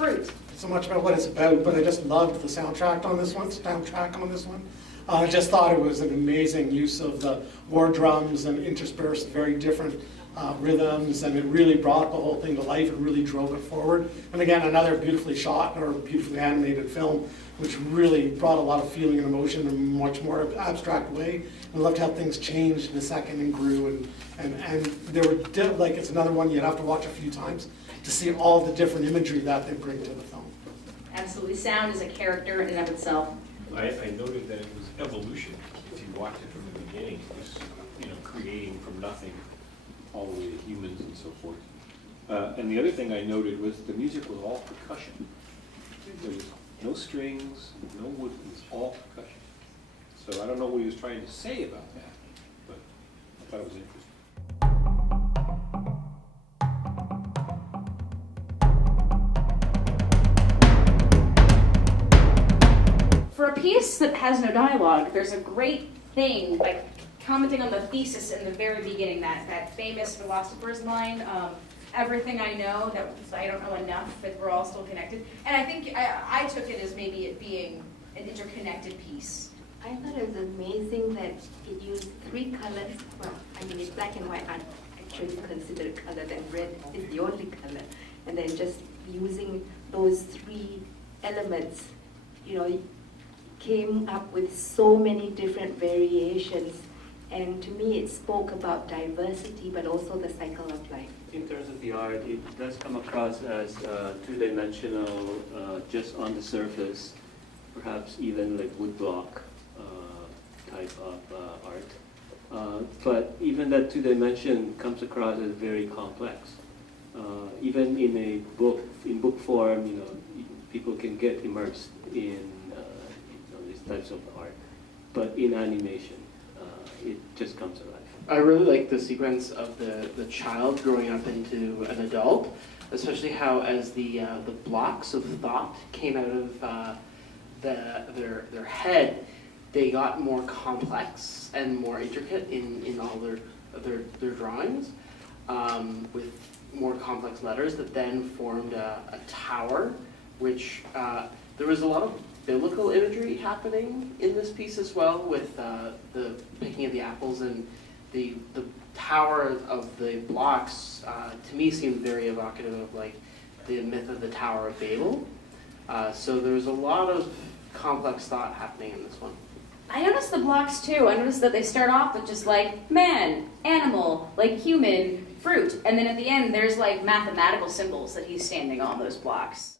fruit. So much about what it's about, but I just loved the soundtrack on this one. I just thought it was an amazing use of the war drums and interspersed very different rhythms, and it really brought the whole thing to life and really drove it forward. And again, another beautifully shot or beautifully animated film, which really brought a lot of feeling and emotion in a much more abstract way. I loved how things changed in a second and grew, and there were like, it's another one you'd have to watch a few times to see all the different imagery that they bring to the film. Absolutely, sound is a character in and of itself. I noted that it was evolution. If you watch it from the beginning, it was, creating from nothing all the way to humans and so forth. And the other thing I noted was the music was all percussion. There was no strings, no wood, it was all percussion. So I don't know what he was trying to say about that, but I thought it was interesting. For a piece that has no dialogue, there's a great thing, like commenting on the thesis in the very beginning, that famous philosopher's line, everything I know, that I don't know enough, but we're all still connected. And I think I took it as maybe it being an interconnected piece. I thought it was amazing that it used 3 colors. Well, I mean, it's black and white aren't actually considered a color, then red is the only color. And then just using those 3 elements, came up with so many different variations. And to me, it spoke about diversity, but also the cycle of life. In terms of the art, it does come across as two-dimensional, just on the surface, perhaps even like woodblock type of art. But even that two-dimension comes across as very complex. Even in book form, people can get immersed in these types of art. But in animation, it just comes alive. I really like the sequence of the child growing up into an adult, especially how as the blocks of thought came out of their head, they got more complex and more intricate in all their drawings, with more complex letters that then formed a tower, which there was a lot of biblical imagery happening in this piece as well, with the picking of the apples, and the tower of the blocks to me seemed very evocative of like the myth of the Tower of Babel. So there's a lot of complex thought happening in this one. I noticed the blocks too. I noticed that they start off with just like man, animal, like human, fruit, and then at the end there's like mathematical symbols that he's standing on those blocks.